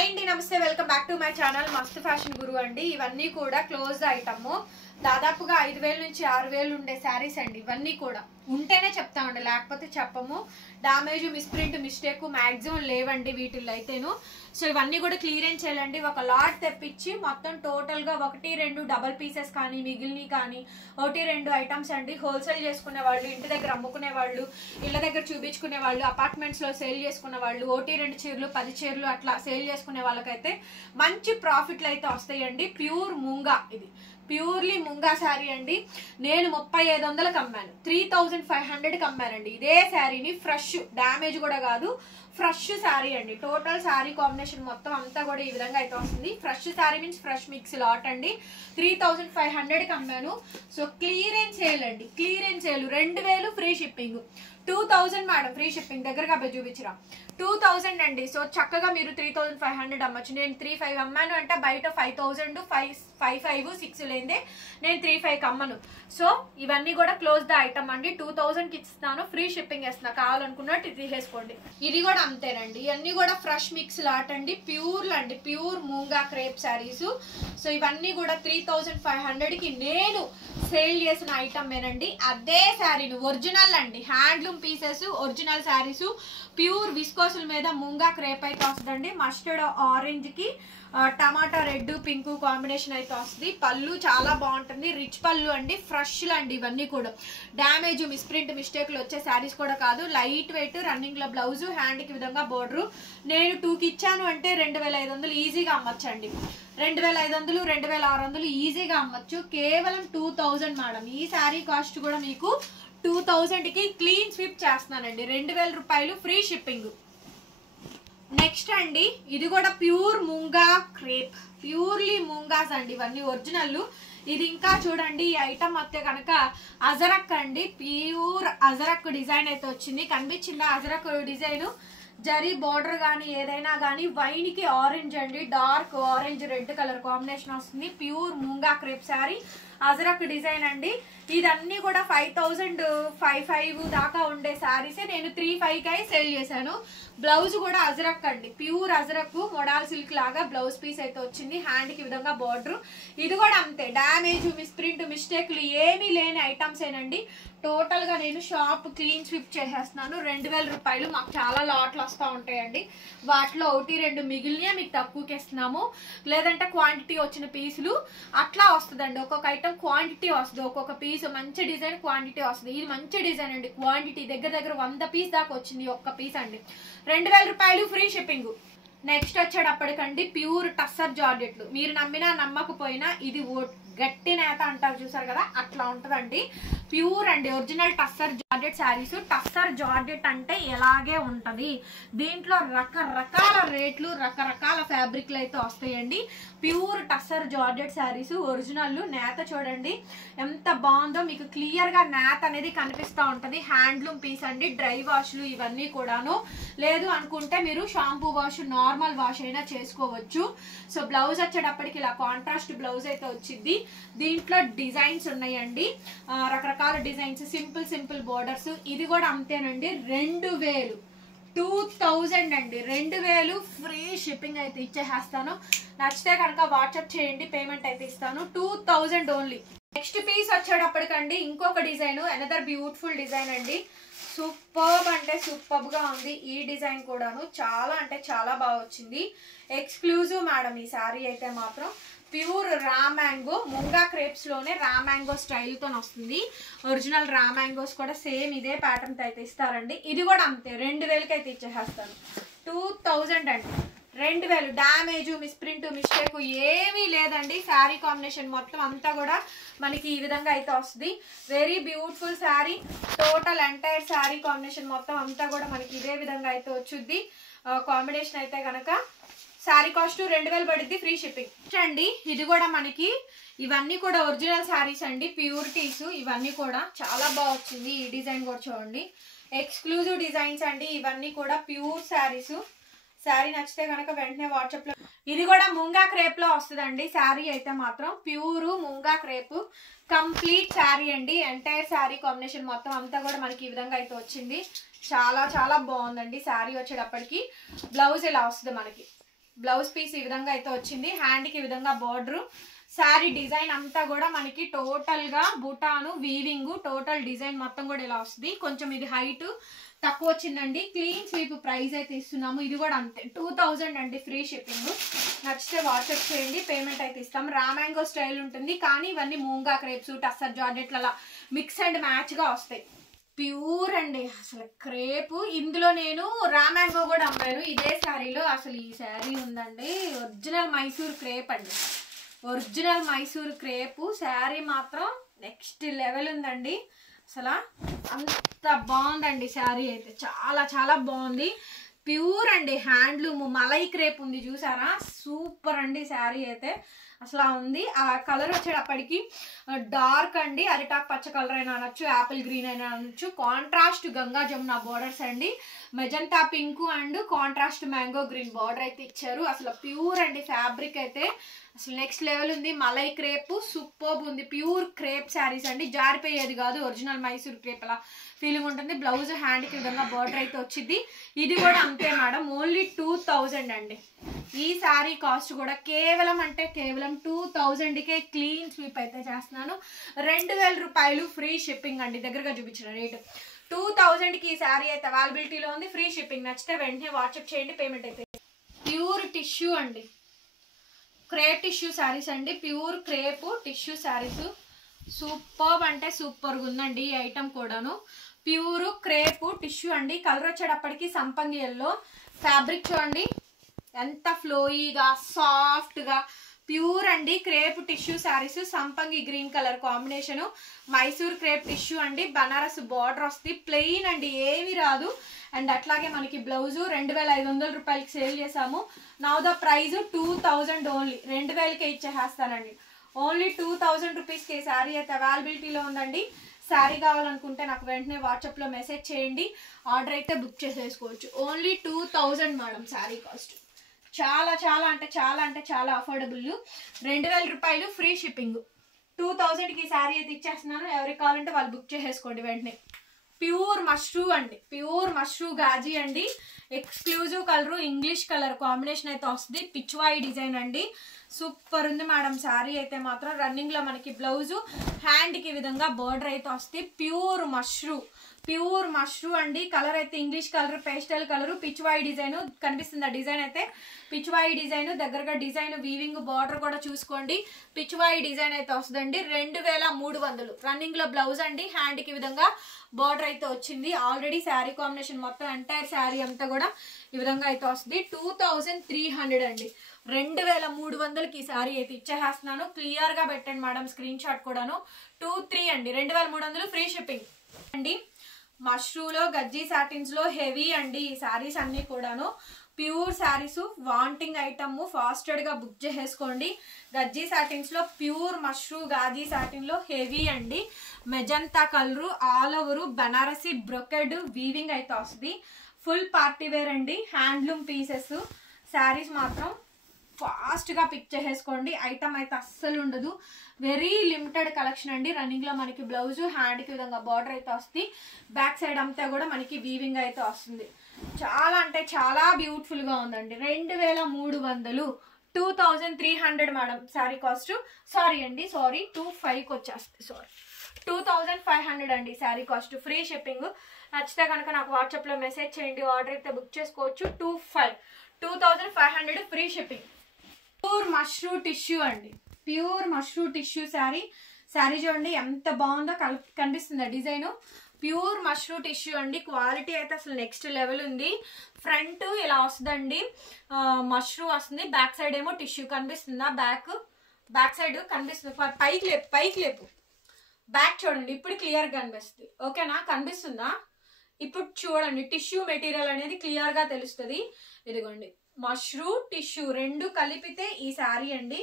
Hi అండి, నమస్తే. Welcome back to my channel మస్తు ఫ్యాషన్ గురు అండి. ఇవన్నీ కూడా క్లోజ్ ఐటమ్, దాదాపుగా 5,000 నుంచి 6,000 ఉండే శారీస్ అండి. ఇవన్నీ కూడా ఉంటేనే చెప్తామండి, లేకపోతే చెప్పము. డామేజ్, మిస్ప్రింట్, మిస్టేక్ మాక్సిమం లేవండి వీటిల్లో అయితేను. సో ఇవన్నీ కూడా క్లియరెన్స్ చేయాలండి. ఒక లాట్ తెప్పించి మొత్తం టోటల్ గా 1-2 డబల్ పీసెస్ కానీ మిగిలినవి కానీ 1-2 ఐటమ్స్ అండి. హోల్సేల్ చేసుకునే వాళ్ళు, ఇంటి దగ్గర అమ్ముకునే వాళ్ళు, ఇళ్ళ దగ్గర చూపించుకునే వాళ్ళు, అపార్ట్మెంట్స్ లో సేల్ చేసుకునే వాళ్ళు, 1-2 చీరలు 10 చీరలు అట్లా సేల్ చేసుకునే వాళ్ళకైతే మంచి ప్రాఫిట్లు అయితే వస్తాయండి. ప్యూర్ ముంగా, ఇది ప్యూర్లీ ముంగా శారీ అండి. నేను 3,500కి అమ్మాను, 3,500కి అమ్మానండి ఇదే శారీని. ఫ్రెష్, డ్యామేజ్ కూడా కాదు, ఫ్రెష్ శారీ అండి. టోటల్ శారీ కాంబినేషన్ మొత్తం అంతా కూడా ఈ విధంగా అయితే వస్తుంది. Fresh sari means fresh mix lot అండి. 3,500కి అమ్మాను. సో క్లియరెన్స్ సేల్ అండి, clearance sale. 2,000 free shipping, 2,000 madam free shipping. దగ్గరగా చూపించరా, 2,000 అండి. సో చక్కగా మీరు 3,500 అమ్మచ్చు. నేను 3,500 అమ్మాను అంటే బయట 5,000, 5,500, 6 లేదే నేను 3,500కి అమ్మను. సో ఇవన్నీ కూడా క్లోజ్ ద ఐటమ్ అండి. 2,000కి ఇస్తాను, ఫ్రీ షిప్పింగ్ వేస్తున్నా. కావాలనుకున్నట్టు తీసేసుకోండి. ఇది కూడా అంతేనండి. ఇవన్నీ కూడా ఫ్రెష్ మిక్స్ లాట్ అండి. ప్యూర్ అండి, ప్యూర్ మూంగా క్రేప్ శారీస్. సో ఇవన్నీ కూడా 3,500కి నేను సేల్ చేసిన ఐటమ్ ఏనండి. అదే శారీని ఒరిజినల్ అండి, handloom pieces, original saris, pure విస్కోసుల మీద మూంగా క్రేప్ అయితే వస్తుందండి. మస్టర్డ్ ఆరెంజ్ కి టమాటా రెడ్ పింక్ కాంబినేషన్ అయితే వస్తుంది. పళ్ళు చాలా బాగుంటుంది, రిచ్ పళ్ళు అండి. ఫ్రెష్ అండి. ఇవన్నీ కూడా డ్యామేజ్, మిస్ప్రింట్, మిస్టేక్లు వచ్చే శారీస్ కూడా కాదు. లైట్ వెయిట్, రన్నింగ్ లో బ్లౌజ్, హ్యాండ్ కి విధంగా బోర్డర్. నేను 2కి ఇచ్చాను అంటే 2,500 ఈజీగా అమ్మచ్చండి. 2,500, 2,600 ఈజీగా అమ్మచ్చు. కేవలం 2,000 మేడం. ఈ శారీ కాస్ట్ కూడా మీకు 2,000కి క్లీన్ స్వీప్ చేస్తున్నానండి. 2,000 రూపాయలు ఫ్రీ షిప్పింగ్. నెక్స్ట్ అండి, ఇది కూడా ప్యూర్ మూంగా క్రేప్, ప్యూర్లీ మూంగాస్ అండి. ఇవన్నీ ఒరిజినల్. ఇది ఇంకా చూడండి, ఈ ఐటమ్ వస్తే కనుక అజరక్ అండి. ప్యూర్ అజరక్ డిజైన్ అయితే వచ్చింది. కనిపించిందా అజరక్ డిజైన్? జరీ బార్డర్ కానీ ఏదైనా కానీ వైన్ కి ఆరెంజ్ అండి, dark orange red colour combination వస్తుంది. Pure మూంగా crepe sari, ajrakh design అండి. ఇదన్నీ కూడా 5,500 దాకా ఉండే శారీసే నేను 3,500కి సేల్ చేశాను. బ్లౌజ్ కూడా అజరక్ అండి, ప్యూర్ అజరక్ మోడల్ సిల్క్ లాగా బ్లౌజ్ పీస్ అయితే వచ్చింది. హ్యాండ్ కి విధంగా బార్డర్. ఇది కూడా అంతే, డామేజ్, మిస్ప్రింట్, మిస్టేక్లు ఏమీ లేని ఐటమ్స్ ఏనండి. టోటల్ గా నేను షాప్ క్లీన్ స్విప్ చేసేస్తున్నాను. 2,000 రూపాయలు. మాకు చాలా లాట్లు వస్తూ ఉంటాయండి. వాటిలో 1-2 మిగిలిన మీకు తక్కువకి ఇస్తున్నాము. లేదంటే క్వాంటిటీ వచ్చిన పీసులు అట్లా వస్తుందండి. ఒక్కొక్క ఐటమ్ క్వాంటిటీ వస్తుంది, ఒక్కొక్క పీస్ మంచి డిజైన్ క్వాంటిటీ వస్తుంది. ఇది మంచి డిజైన్ అండి. క్వాంటిటీ దగ్గర 100 పీస్ దాకా వచ్చింది ఒక్క పీస్ అండి. 2,000 రూపాయలు ఫ్రీ షిప్పింగ్. నెక్స్ట్ వచ్చేటప్పటికండి ప్యూర్ టస్సర్ జార్జెట్లు. మీరు నమ్మినా నమ్మకపోయినా ఇది గట్టి నేత అంటారు చూసారు కదా, అట్లా ఉంటదండి. ప్యూర్ అండి, original tussar georgette saris. Tussar georgette అంటే ఎలాగే ఉంటది. దీంట్లో రకరకాల రేట్లు, రకరకాల ఫ్యాబ్రిక్లు అయితే వస్తాయండి. Pure tussar georgette saris original. నేత చూడండి ఎంత బాగుందో, మీకు క్లియర్ గా నేత అనేది కనిపిస్తూ ఉంటది. హ్యాండ్లూమ్ పీస్ అండి. డ్రై వాష్లు ఇవన్నీ కూడాను. లేదు అనుకుంటే మీరు షాంపూ వాష్, నార్మల్ వాష్ అయినా చేసుకోవచ్చు. సో బ్లౌజ్ వచ్చేటప్పటికి ఇలా కాంట్రాస్ట్ బ్లౌజ్ అయితే వచ్చింది. దీంట్లో డిజైన్స్ ఉన్నాయండి, రకరకాల డిజైన్స్, సింపుల్ బోర్డర్స్. ఇది కూడా అంతేనండి. 2,000, 2,000 అండి. 2,000 ఫ్రీ షిప్పింగ్ అయితే ఇచ్చేస్తాను. నచ్చితే కనుక వాట్సాప్ చేయండి, పేమెంట్ అయితే ఇస్తాను. 2,000 ఓన్లీ. నెక్స్ట్ పీస్ వచ్చేటప్పటికండి ఇంకొక డిజైన్, అనదర్ బ్యూటిఫుల్ డిజైన్ అండి. సూపర్బ్ అంటే సూపర్బ్ గా ఉంది. ఈ డిజైన్ కూడాను చాలా అంటే చాలా బాగా వచ్చింది. ఎక్స్క్లూజివ్ మేడం ఈ శారీ అయితే మాత్రం. Pure raw mango, munga crepes లోనే రా మ్యాంగో స్టైల్ తో వస్తుంది. ఒరిజినల్ రా మ్యాంగోస్ కూడా సేమ్ ఇదే ప్యాటర్న్ తో అయితే ఇస్తారండి. ఇది కూడా అంతే, 2,000కి అయితే ఇచ్చేస్తాను. 2,000 అండి. 2,000. డామేజ్, మిస్ప్రింట్, మిస్టేక్ ఏమీ లేదండి. శారీ కాంబినేషన్ మొత్తం అంతా కూడా మనకి ఈ విధంగా అయితే వస్తుంది. Very beautiful sari. Total entire sari combination మొత్తం అంతా కూడా మనకి ఇదే విధంగా అయితే వచ్చుద్ది. కాంబినేషన్ అయితే కనుక శారీ కాస్ట్ 2,000 పడుద్ది, ఫ్రీ షిప్పింగ్ అండి. ఇది కూడా మనకి ఇవన్నీ కూడా ఒరిజినల్ శారీస్ అండి, ప్యూరిటీస్. ఇవన్నీ కూడా చాలా బాగా వచ్చింది. ఈ డిజైన్ కూడా చూడండి, ఎక్స్క్లూజివ్ డిజైన్స్ అండి. ఇవన్నీ కూడా ప్యూర్ శారీస్. శారీ నచ్చితే కనుక వెంటనే వాట్సాప్ లో. ఇది కూడా ముంగా క్రేప్ లో వస్తుందండి. శారీ అయితే మాత్రం pure munga crepe complete sari అండి. ఎంటైర్ శారీ కాంబినేషన్ మొత్తం అంతా కూడా మనకి ఈ విధంగా అయితే వచ్చింది. చాలా చాలా బాగుందండి. శారీ వచ్చేటప్పటికి బ్లౌజ్ ఇలా వస్తుంది మనకి. బ్లౌజ్ పీస్ ఈ విధంగా అయితే వచ్చింది. హ్యాండ్కి ఈ విధంగా బార్డర్. శారీ డిజైన్ అంతా కూడా మనకి టోటల్ గా బుటాను వీవింగ్ టోటల్ డిజైన్ మొత్తం కూడా ఇలా వస్తుంది. కొంచెం ఇది హైట్ తక్కువ వచ్చిందండి. క్లీన్ స్వీప్ ప్రైస్ అయితే ఇస్తున్నాము. ఇది కూడా అంతే 2000 అండి, ఫ్రీ షిప్పింగ్. నచ్చితే వాట్సాప్ చేయండి, పేమెంట్ అయితే ఇస్తాం. రామాంగో స్టైల్ ఉంటుంది కానీ ఇవన్నీ మూంగా క్రేప్స్ టస్సర్ జార్జెట్ల మిక్స్ అండ్ మ్యాచ్ గా వస్తాయి. ప్యూర్ అండి అసలు క్రేపు. ఇందులో నేను రామాంగో కూడా అమ్మాను ఇదే శారీలో. అసలు ఈ శారీ ఉందండి ఒరిజినల్ మైసూర్ క్రేప్ అండి, ఒరిజినల్ మైసూర్ క్రేపు. శారీ మాత్రం నెక్స్ట్ లెవెల్ ఉందండి. అసలు అంత బాగుందండి శారీ అయితే, చాలా చాలా బాగుంది. ప్యూర్ అండి హ్యాండ్లూమ్ మలై క్రేప్ ఉంది చూసారా, సూపర్ అండి శారీ అయితే అసలు ఉంది. ఆ కలర్ వచ్చేటప్పటికి డార్క్ అండి, అరిటాక్ పచ్చ కలర్ అయినా అనొచ్చు, యాపిల్ గ్రీన్ అయినా అనొచ్చు. కాంట్రాస్ట్ గంగా జమున బోర్డర్స్ అండి, magenta pink and contrast mango green border అయితే ఇచ్చారు. అసలు ప్యూర్ అండి ఫ్యాబ్రిక్ అయితే అసలు నెక్స్ట్ లెవెల్ ఉంది. మలై క్రేప్ సూపర్బ్ ఉంది. ప్యూర్ క్రేప్ శారీస్ అండి, జారిపోయేది కాదు, ఒరిజినల్ మైసూర్ క్రేప్ అలా ఫీలింగ్ ఉంటుంది. బ్లౌజ్ హ్యాండ్కి విధంగా బార్డర్ అయితే వచ్చింది. ఇది కూడా అంతే మేడం, ఓన్లీ 2000 అండి. ఈ శారీ కాస్ట్ కూడా కేవలం అంటే కేవలం 2000కే క్లీన్ స్వీప్ అయితే చేస్తున్నాను. 2000 రూపాయలు ఫ్రీ షిప్పింగ్ అండి. దగ్గరగా చూపించిన రేటు 2000కి ఈ శారీ అయితే అవైలబిలిటీలో ఉంది, ఫ్రీ షిప్పింగ్. నచ్చితే వెంటనే వాట్సాప్ చేయండి, పేమెంట్ అయితే. ప్యూర్ టిష్యూ అండి, క్రేప్ టిష్యూ శారీస్ అండి, pure crepe tissue saris. Super అంటే సూపర్గా ఉందండి ఈ ఐటమ్ కూడాను. ప్యూర్ క్రేప్ టిష్యూ అండి. కలర్ వచ్చేటప్పటికి సంపంగి ఎల్లో. ఫ్యాబ్రిక్ చూడండి ఎంత ఫ్లోయీగా సాఫ్ట్గా ప్యూర్ అండి. క్రేప్ టిష్యూ శారీస్, సంపంగి green colour combination, Mysore crepe tissue అండి. బనారస్ బార్డర్ వస్తుంది, ప్లెయిన్ అండి, ఏమి రాదు. అండ్ అట్లాగే మనకి బ్లౌజు 2500 రూపాయలకి సేల్ చేసాము. నౌ ద ప్రైజ్ 2000 ఓన్లీ, 2000కే ఇచ్చేస్తానండి. ఓన్లీ 2000 రూపీస్కి శారీ అయితే అవైలబిలిటీలో ఉందండి. శారీ కావాలనుకుంటే నాకు వెంటనే వాట్సాప్లో మెసేజ్ చేయండి, ఆర్డర్ అయితే బుక్ చేసేసుకోవచ్చు. Only 2000 madam sari cost. చాలా చాలా అంటే చాలా అంటే చాలా అఫోర్డబుల్. 2000 రూపాయలు ఫ్రీ షిప్పింగ్. 2000కి శారీ అయితే ఇచ్చేస్తున్నాను. ఎవరికి కావాలంటే వాళ్ళు బుక్ చేసేసుకోండి వెంటనే. ప్యూర్ మష్రూ అండి, ప్యూర్ మష్రూ గాజీ అండి. Exclusive colour English colour combination అయితే వస్తుంది. పిచ్వాయి డిజైన్ అండి, సూపర్ ఉంది మేడం శారీ అయితే మాత్రం. రన్నింగ్ లో మనకి బ్లౌజు హ్యాండ్కి విధంగా బార్డర్ అయితే వస్తుంది. ప్యూర్ మష్రూ, ప్యూర్ మష్రూ అండి. కలర్ అయితే English colour, pastel colour, Pichwai design కనిపిస్తుంది. ఆ డిజైన్ అయితే పిచ్వాయి డిజైన్, దగ్గరగా డిజైన్ వీవింగ్ బార్డర్ కూడా చూసుకోండి. పిచ్వాయి డిజైన్ అయితే వస్తుందండి. 2300 రన్నింగ్ లో బ్లౌజ్ అండి. హ్యాండ్కి విధంగా బార్డర్ అయితే వచ్చింది. ఆల్రెడీ శారీ కాంబినేషన్ మొత్తం ఎంటైర్ శారీ అంతా కూడా ఈ విధంగా అయితే వస్తుంది. 2300 అండి. 2300కి శారీ అయితే ఇచ్చేస్తున్నాను. క్లియర్ గా పెట్టండి మేడం, స్క్రీన్ షాట్ కూడాను. 23 అండి, 2300 ఫ్రీ షిప్పింగ్ అండి. మష్రూలో గజ్జీ సాటిన్స్ లో హెవీ అండి ఈ శారీస్ అన్ని కూడాను. Pure saris, wanting item fasted గా బుక్ చేసేసుకోండి. గజ్జీ సాటిన్స్ లో ప్యూర్ మష్రూ గాజీ సాటిన్ లో హెవీ అండి. Magenta colour, all over Banarasi brocade weaving అయితే వస్తుంది. ఫుల్ పార్టీ వేర్ అండి, హ్యాండ్లూమ్ పీసెస్. శారీస్ మాత్రం ఫాస్ట్ గా పిక్ చేసేసుకోండి, ఐటమ్ అయితే అస్సలు ఉండదు. వెరీ లిమిటెడ్ కలెక్షన్ అండి. రన్నింగ్ లో మనకి బ్లౌజ్ హ్యాండ్కి విధంగా బార్డర్ అయితే వస్తుంది. బ్యాక్ సైడ్ అంతా కూడా మనకి వీవింగ్ అయితే వస్తుంది. చాలా అంటే చాలా బ్యూటిఫుల్ గా ఉందండి. 2300, 2300 మేడం శారీ కాస్ట్. సారీ అండి, సారీ 25కి వచ్చేస్తుంది. సారీ 2500 అండి శారీ కాస్ట్, ఫ్రీ షిప్పింగ్. నచ్చితే కనుక నాకు వాట్సాప్ లో మెసేజ్ చేయండి, ఆర్డర్ అయితే బుక్ చేసుకోవచ్చు. 2500 free shipping. Pure mashru tissue అండి, ప్యూర్ మష్రూ టిష్యూ శారీ. శారీ చూడండి ఎంత బాగుందో కనిపిస్తుంది డిజైన్. ప్యూర్ మష్రూ టిష్యూ అండి. క్వాలిటీ అయితే అసలు నెక్స్ట్ లెవెల్ ఉంది. ఫ్రంట్ ఇలా వస్తుందండి, మష్రూ వస్తుంది. బ్యాక్ సైడ్ ఏమో టిష్యూ కనిపిస్తుందా, బ్యాక్ సైడ్ కనిపిస్తుంది. పైకి లేపు బ్యాక్ చూడండి, ఇప్పుడు క్లియర్ గా కనిపిస్తుంది. ఓకేనా, కనిపిస్తుందా? ఇప్పుడు చూడండి, టిష్యూ మెటీరియల్ అనేది క్లియర్ గా తెలుస్తుంది. ఇదిగోండి మష్రూ టిష్యూ రెండు కలిపితే ఈ శారీ అండి,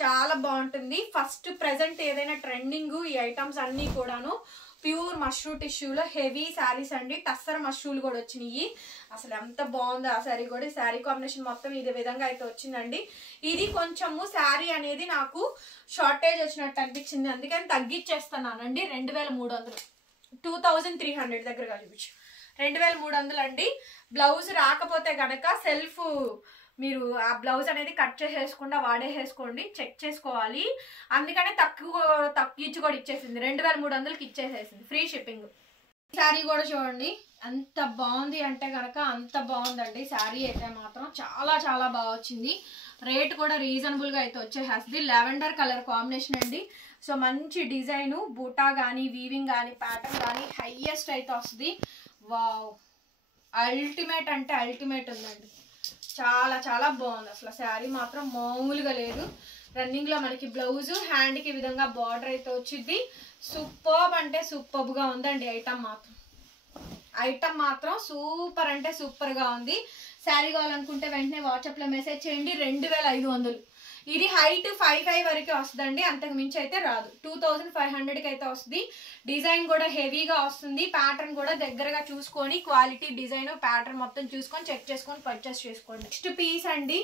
చాలా బాగుంటుంది. ఫస్ట్ ప్రెసెంట్ ఏదైనా ట్రెండింగ్ ఈ ఐటమ్స్ అన్ని కూడాను ప్యూర్ మష్రూ టిష్యూలో హెవీ శారీస్ అండి. టస్సర్ మష్రూలు కూడా వచ్చినాయి. అసలు ఎంత బాగుందో ఆ శారీ కూడా. శారీ కాంబినేషన్ మొత్తం ఇదే విధంగా అయితే వచ్చిందండి. ఇది కొంచెము శారీ అనేది నాకు షార్టేజ్ వచ్చినట్టు అనిపించింది, అందుకని తగ్గించేస్తున్నానండి. 2300, 2300 దగ్గరగా చూపించు. 2300 అండి. బ్లౌజ్ రాకపోతే గనక సెల్ఫ్ మీరు ఆ బ్లౌజ్ అనేది కట్ చేసేసుకుండా వాడేసేసుకోండి, చెక్ చేసుకోవాలి. అందుకనే తక్కువ కూడా ఇచ్చేసింది, 2300కి ఇచ్చేసేసింది, ఫ్రీ షిప్పింగ్. శారీ కూడా చూడండి ఎంత బాగుంది అంటే కనుక అంత బాగుందండి. శారీ అయితే మాత్రం చాలా చాలా బాగా వచ్చింది. రేట్ కూడా రీజనబుల్గా అయితే వచ్చేసేస్తుంది. లెవెండర్ కలర్ కాంబినేషన్ అండి. సో మంచి డిజైను, బూటా కానీ వీవింగ్ కానీ ప్యాటర్న్ కానీ హైయెస్ట్ అయితే వస్తుంది. వావ్, అల్టిమేట్ అంటే అల్టిమేట్ ఉందండి. చాలా చాలా బాగుంది అసలు. శారీ మాత్రం మామూలుగా లేదు. రన్నింగ్లో మనకి బ్లౌజు, హ్యాండ్కి విధంగా బార్డర్ అయితే వచ్చింది. సూపర్బ్ అంటే సూపర్బ్గా ఉందండి. ఐటమ్ మాత్రం సూపర్ అంటే సూపర్గా ఉంది. శారీ కావాలనుకుంటే వెంటనే వాట్సాప్లో మెసేజ్ చేయండి. 2500. ఇది హైట్ 5'5" వరకే వస్తుందండి, అంతకు మించి అయితే రాదు. 2500కి అయితే వస్తుంది. డిజైన్ కూడా హెవీగా వస్తుంది. ప్యాటర్న్ కూడా దగ్గరగా చూసుకొని క్వాలిటీ, డిజైన్, ప్యాటర్న్ మొత్తం చూసుకొని చెక్ చేసుకొని పర్చేస్ చేసుకోండి. నెక్స్ట్ పీస్ అండి,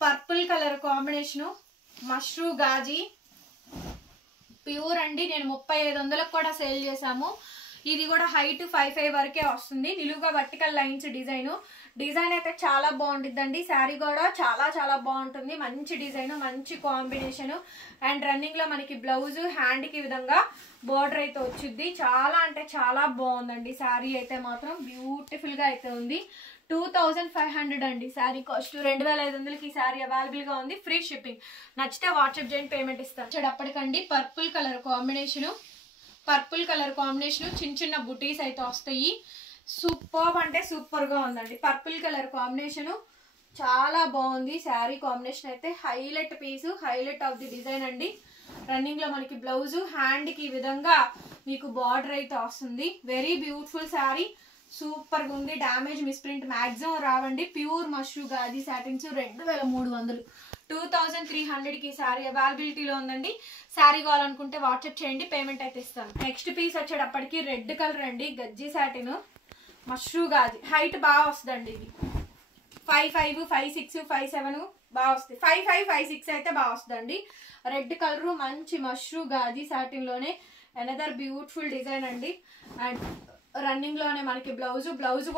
purple colour combination, mashru gaji pure అండి. నేను 3500కి కూడా సేల్ చేశాము. ఇది కూడా హైట్ 5'5" వరకే వస్తుంది. నిలువుగా వర్టికల్ లైన్స్ డిజైన్ అయితే చాలా బాగుంటుందండి. శారీ కూడా చాలా చాలా బాగుంటుంది. మంచి డిజైన్, మంచి కాంబినేషన్. అండ్ రన్నింగ్ లో మనకి బ్లౌజ్, హ్యాండ్ కి విధంగా బోర్డర్ అయితే వచ్చింది. చాలా అంటే చాలా బాగుందండి. శారీ అయితే మాత్రం బ్యూటిఫుల్ గా అయితే ఉంది. 2500 అండి శారీ కాస్ట్. 2500కి ఈ శారీ అవైలబుల్ గా ఉంది, ఫ్రీ షిప్పింగ్. నచ్చితే వాట్సాప్ చేయండి, పేమెంట్ ఇస్తాను. వచ్చేటప్పటికండి పర్పుల్ కలర్ కాంబినేషన్ చిన్న చిన్న బుటీస్ అయితే వస్తాయి. సూపర్ అంటే సూపర్ గా ఉందండి. పర్పుల్ కలర్ కాంబినేషన్ చాలా బాగుంది. శారీ కాంబినేషన్ అయితే highlight piece, highlight of the design అండి. రన్నింగ్ లో మనకి బ్లౌజ్, హ్యాండ్ కి ఈ విధంగా మీకు బార్డర్ అయితే వస్తుంది. వెరీ బ్యూటిఫుల్ శారీ, సూపర్ గా ఉంది. డామేజ్, మిస్ప్రింట్ మాక్సిమం రావండి. Pure mashru gaji satins 2300. 2300కి శారీ అవైలబిలిటీలో ఉందండి. శారీ కావాలనుకుంటే వాట్సాప్ చేయండి, పేమెంట్ అయితే ఇస్తాను. నెక్స్ట్ పీస్ వచ్చేటప్పటికి రెడ్ కలర్ అండి, గజ్జీ సాటిన్, మష్రూ గాజీ. హైట్ బాగా వస్తుందండి. ఇది 5'5", 5'6", 5'7" బాగా వస్తుంది. 5'5", 5'6" అయితే బాగా వస్తుందండి. రెడ్ కలర్ మంచి మష్రూ గాజీ సాటిన్ లోనే అనదర్ బ్యూటిఫుల్ డిజైన్ అండి. అండ్ రన్నింగ్ లోనే మనకి బ్లౌజ్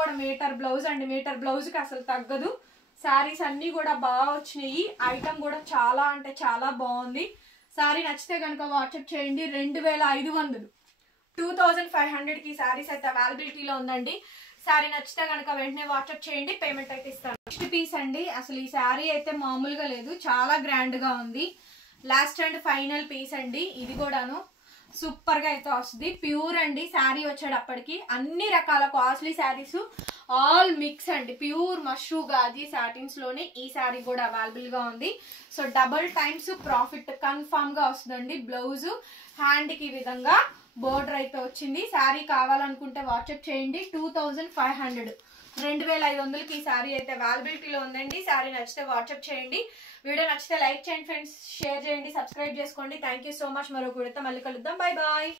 కూడా మీటర్ బ్లౌజ్ అండి. మీటర్ బ్లౌజ్ కి అసలు తగ్గదు. శారీస్ అన్ని కూడా బాగా వచ్చినాయి. ఐటమ్ కూడా చాలా అంటే చాలా బాగుంది. శారీ నచ్చితే కనుక వాట్సాప్ చేయండి. 2500. 2500కి శారీస్ అయితే అవైలబిలిటీలో ఉందండి. శారీ నచ్చితే కనుక వెంటనే వాట్సాప్ చేయండి, పేమెంట్ అయితే ఇస్తాను. నెక్స్ట్ పీస్ అండి, అసలు ఈ శారీ అయితే మామూలుగా లేదు, చాలా గ్రాండ్ గా ఉంది. లాస్ట్ అండ్ ఫైనల్ పీస్ అండి. ఇది కూడాను సూపర్ గా అయితే వస్తుంది. ప్యూర్ అండి. శారీ వచ్చేటప్పటికి అన్ని రకాల కాస్ట్లీ శారీస్ ఆల్ మిక్స్ అండి. ప్యూర్ మష్రూ గాజీ సాటిన్స్ లోనే ఈ శారీ కూడా అవైలబుల్ గా ఉంది. So double times profit confirm గా వస్తుందండి. బ్లౌజ్, హ్యాండ్ కి విధంగా బోర్డర్ అయితే వచ్చింది. శారీ కావాలనుకుంటే వాట్సాప్ చేయండి. 2500. 2500కి ఈ శారీ అయితే అవైలబిలిటీలో ఉందండి. శారీ నచ్చితే వాట్సాప్ చేయండి. వీడియో నచ్చితే లైక్ చేయండి ఫ్రెండ్స్, షేర్ చేయండి, సబ్స్క్రైబ్ చేసుకోండి. Thank you so much. మరో వీడియోతో మళ్ళీ కలుద్దాం. Bye bye.